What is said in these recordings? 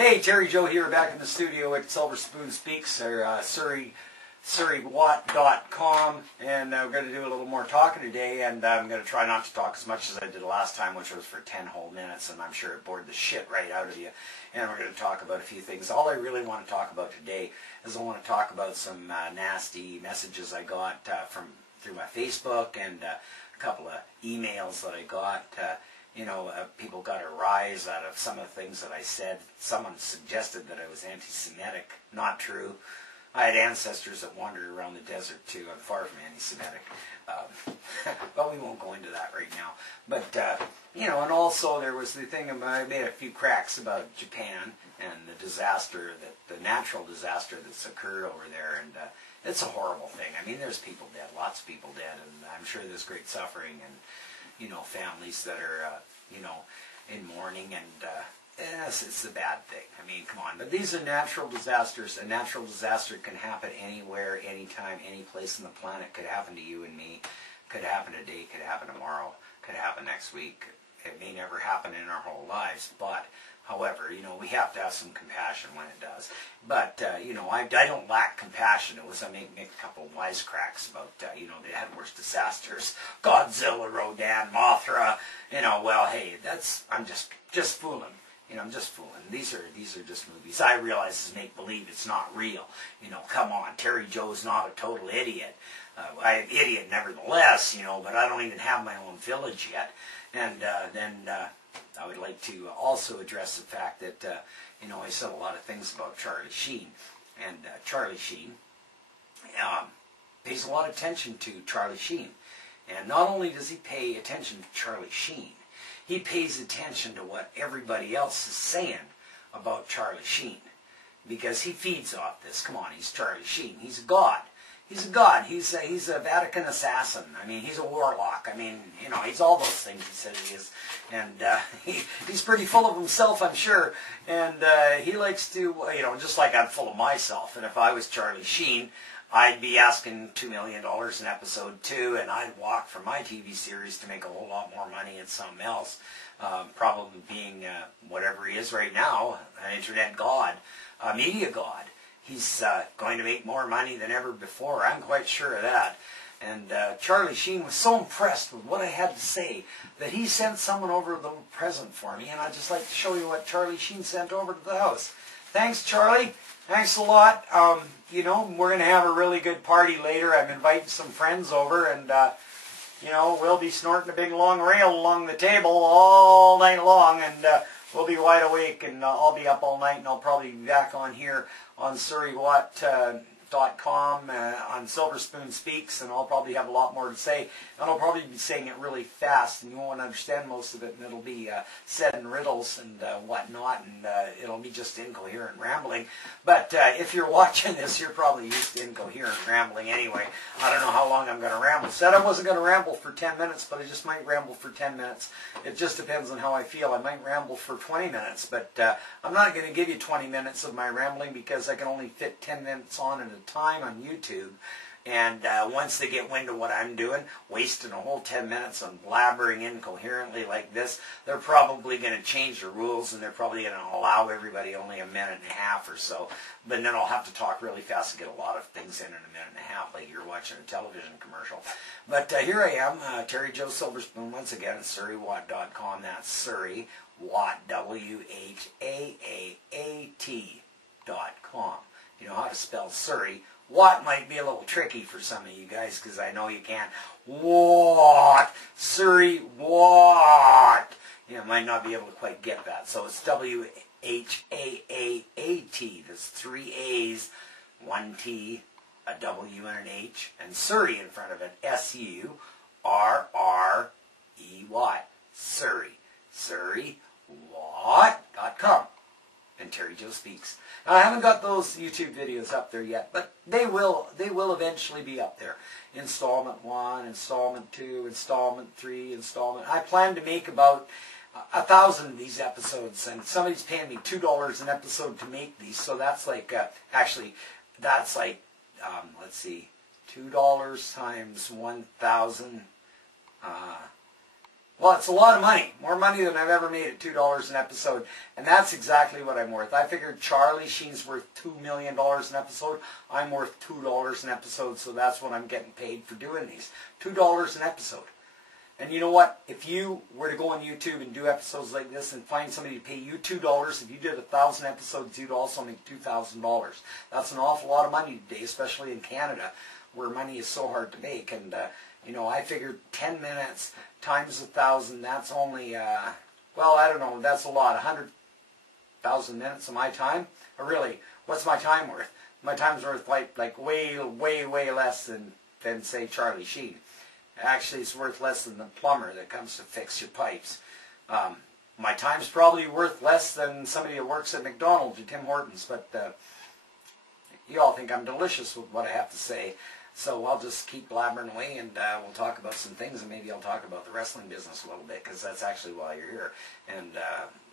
Hey, Terry Joe here, back in the studio at Silverspoon Speaks, or surreywatt.com, and we're going to do a little more talking today, and I'm going to try not to talk as much as I did last time, which was for 10 whole minutes, and I'm sure it bored the shit right out of you, and we're going to talk about a few things. All I really want to talk about today is I want to talk about some nasty messages I got through my Facebook, and a couple of emails that I got. People got a rise out of some of the things that I said. Someone suggested that I was anti-Semitic. Not true. I had ancestors that wandered around the desert too. I'm far from anti-Semitic. But we won't go into that right now. But, and also there was the thing, I made a few cracks about Japan and the disaster, the natural disaster that's occurred over there. And it's a horrible thing. I mean, there's people dead, lots of people dead, and I'm sure there's great suffering and, families that are, in mourning, and yes, it's a bad thing. I mean, come on. But these are natural disasters. A natural disaster can happen anywhere, anytime, any place on the planet. Could happen to you and me. Could happen today. Could happen tomorrow. Could happen next week. It may never happen in our whole lives, but however, we have to have some compassion when it does. But, I don't lack compassion. It was, I make a couple of wisecracks about, they had worse disasters. Godzilla, Rodan, Mothra, well, hey, I'm just fooling. I'm just fooling. These are just movies. I realize it's make-believe. It's not real. Come on, Terry Joe's not a total idiot. I'm an idiot nevertheless, but I don't even have my own village yet. And then I would like to also address the fact that, I said a lot of things about Charlie Sheen. And Charlie Sheen pays a lot of attention to Charlie Sheen. And not only does he pay attention to Charlie Sheen, he pays attention to what everybody else is saying about Charlie Sheen. Because he feeds off this. Come on, he's Charlie Sheen. He's a god. He's a god. He's a Vatican assassin. I mean, he's a warlock. I mean, he's all those things he said he is. And he's pretty full of himself, I'm sure. And he likes to, just like I'm full of myself. And if I was Charlie Sheen, I'd be asking $2 million an episode too, and I'd walk from my TV series to make a whole lot more money at something else. Probably being whatever he is right now, an internet god, a media god. He's going to make more money than ever before. I'm quite sure of that. And Charlie Sheen was so impressed with what I had to say that he sent someone over with a little present for me. And I'd just like to show you what Charlie Sheen sent over to the house. Thanks, Charlie. Thanks a lot. We're going to have a really good party later. I'm inviting some friends over, and, we'll be snorting a big long rail along the table all night long, and we'll be wide awake, and I'll be up all night, and I'll probably be back on here on surreywatt.com on Silverspoon Speaks, and I'll probably have a lot more to say, and I'll probably be saying it really fast, and you won't understand most of it, and it'll be said in riddles and whatnot, and it'll be just incoherent rambling. But if you're watching this, you're probably used to incoherent rambling anyway. I don't know how long I'm going to ramble. Said I wasn't going to ramble for 10 minutes, but I just might ramble for 10 minutes. It just depends on how I feel. I might ramble for 20 minutes, but I'm not going to give you 20 minutes of my rambling because I can only fit 10 minutes on at a time on YouTube, and once they get wind of what I'm doing, wasting a whole 10 minutes on blabbering incoherently like this, they're probably going to change the rules, and they're probably going to allow everybody only a minute and a half or so, but then I'll have to talk really fast to get a lot of things in a minute and a half, like you're watching a television commercial. But here I am, Terry Joe Silverspoon, once again at surreywatt.com. That's Surrey, Watt, WHAAAT.com. You know how to spell Surrey. Watt might be a little tricky for some of you guys because I know you can't. Watt. Surrey, Watt. You might not be able to quite get that. So it's WHAAAT. There's 3 A's, 1 T, a W and an H, and Surrey in front of it. SURREY. Surrey. SurreyWatt.com. And Terry Joe Speaks. Now, I haven't got those YouTube videos up there yet, but they will eventually be up there. Installment 1, Installment 2, Installment 3, Installment. I plan to make about 1,000 of these episodes, and somebody's paying me $2 an episode to make these, so that's like, let's see, $2 times 1,000, well, It's a lot of money. More money than I've ever made at $2 an episode. And that's exactly what I'm worth. I figured Charlie Sheen's worth $2 million an episode. I'm worth $2 an episode, so that's what I'm getting paid for doing these. $2 an episode. And you know what? If you were to go on YouTube and do episodes like this and find somebody to pay you $2, if you did 1,000 episodes, you'd also make $2,000. That's an awful lot of money today, especially in Canada, where money is so hard to make. And, you know, I figured 10 minutes times 1,000, that's only, well, I don't know, that's a lot. 100,000 minutes of my time? Or really, what's my time worth? My time's worth like way less than say, Charlie Sheen. Actually, it's worth less than the plumber that comes to fix your pipes. My time's probably worth less than somebody that works at McDonald's or Tim Hortons, but you all think I'm delicious with what I have to say. So I'll just keep blabbering away, and we'll talk about some things, and maybe I'll talk about the wrestling business a little bit, because that's actually why you're here. And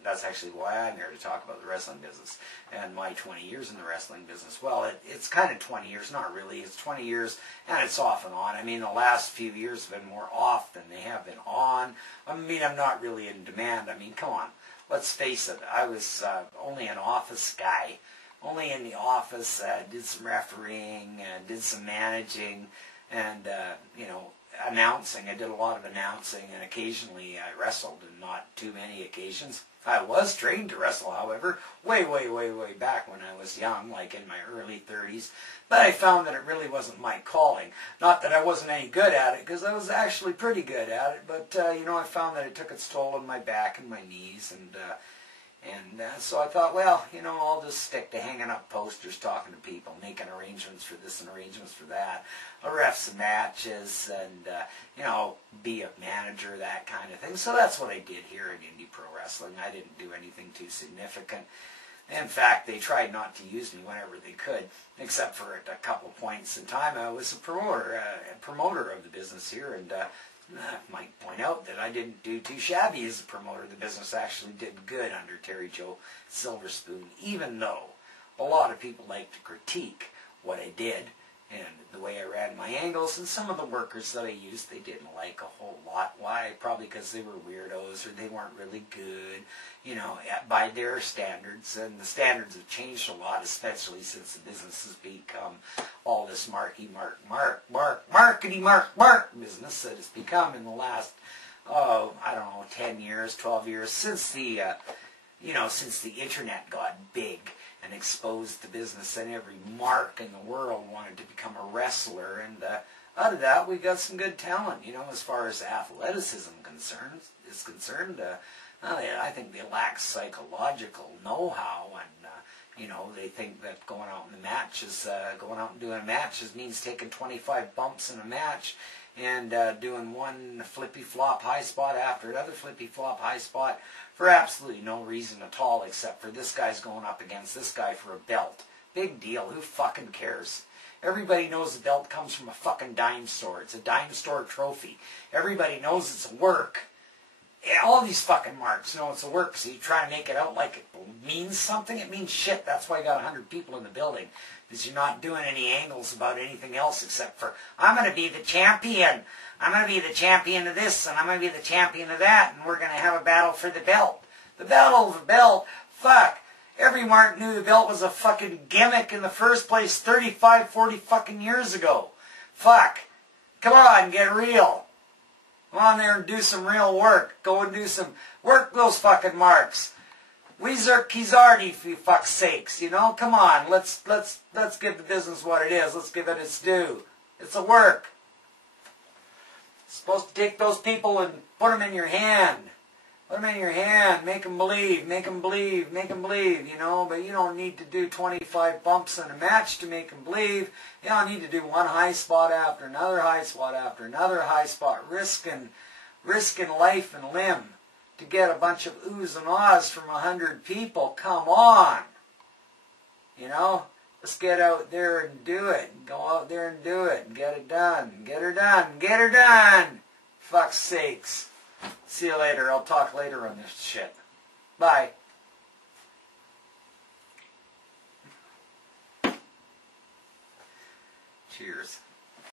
that's actually why I'm here, to talk about the wrestling business and my 20 years in the wrestling business. Well, it's kind of 20 years, not really. It's 20 years, and it's off and on. I mean, the last few years have been more off than they have been on. I mean, I'm not really in demand. I mean, come on. Let's face it. I was only an office guy. Only in the office, did some refereeing, did some managing, and, you know, announcing. I did a lot of announcing, and occasionally I wrestled, and not too many occasions. I was trained to wrestle, however, way back when I was young, like in my early 30s. But I found that it really wasn't my calling. Not that I wasn't any good at it, because I was actually pretty good at it. But, you know, I found that it took its toll on my back and my knees, and so I thought, well, you know, I'll just stick to hanging up posters, talking to people, making arrangements for this and arrangements for that, ref some matches, and, you know, be a manager, that kind of thing. So that's what I did here in indie pro wrestling. I didn't do anything too significant. In fact, they tried not to use me whenever they could, except for at a couple points in time. I was a promoter of the business here, and I might point out that I didn't do too shabby as a promoter. The business actually did good under Terry Joe Silverspoon, even though a lot of people like to critique what I did and the way I ran my angles, and some of the workers that I used they didn't like a whole lot. Why? Probably because they were weirdos or they weren't really good, you know, by their standards. And the standards have changed a lot, especially since the business has become all this markety mark business that it's become in the last, I don't know, 10 years, 12 years, since the, you know, since the internet got big and exposed the business, and every mark in the world wanted to become a wrestler. And out of that, we got some good talent, you know, as far as athleticism is concerned. I think they lack psychological know-how, and you know, they think that going out in the matches, going out and doing matches means taking 25 bumps in a match and doing one flippy-flop high spot after another flippy-flop high spot for absolutely no reason at all, except for this guy's going up against this guy for a belt. Big deal. Who fucking cares? Everybody knows the belt comes from a fucking dime store. It's a dime store trophy. Everybody knows it's a work. Yeah, all these fucking marks know it's a work, so you try to make it out like it means something. It means shit. That's why you got 100 people in the building, because you're not doing any angles about anything else except for, I'm going to be the champion. I'm going to be the champion of this, and I'm going to be the champion of that, and we're going to have a battle for the belt. The battle of the belt? Fuck. Every mark knew the belt was a fucking gimmick in the first place 35, 40 fucking years ago. Fuck. Come on, get real. Go on there and do some real work. Go and do some work those fucking marks. Weezer Kizardi, for fuck's sakes, you know? Come on, let's give the business what it is. Let's give it its due. It's a work. Supposed to take those people and put them in your hand. Put them in your hand. Make them believe. Make them believe. Make them believe, you know? But you don't need to do 25 bumps in a match to make them believe. You don't need to do one high spot after another high spot after another high spot. Risking life and limb to get a bunch of oohs and ahs from 100 people. Come on. You know? Let's get out there and do it. Go out there and do it. And get it done. Get her done. Get her done. Fuck's sakes. See you later. I'll talk later on this shit. Bye. Cheers.